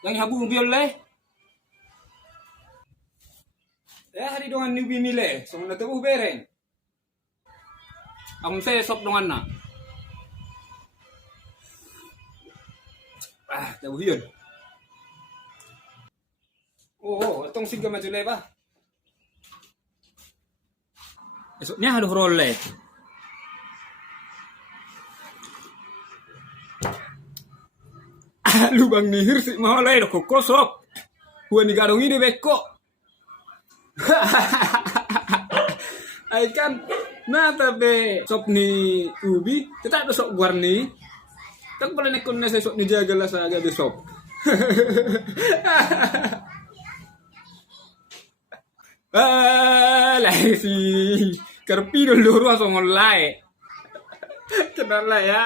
Yang habu mobil leh. Hari dongan ni bini leh. So na tubuh bereng. Ang saya sop dongan na. Tabuh yun. Itong siga maju leh ba? Esoknya haduh rolle. Lubang nihir si mau leh kok kosok. Gua ni garong ini beko. Ai kan na tabe sop ni ubi, tetap ada sop warni. Tak boleh nekon na sop ni jaga lah sa aga de sop. Lah si Karpido loro asong online. Kenal lah ya.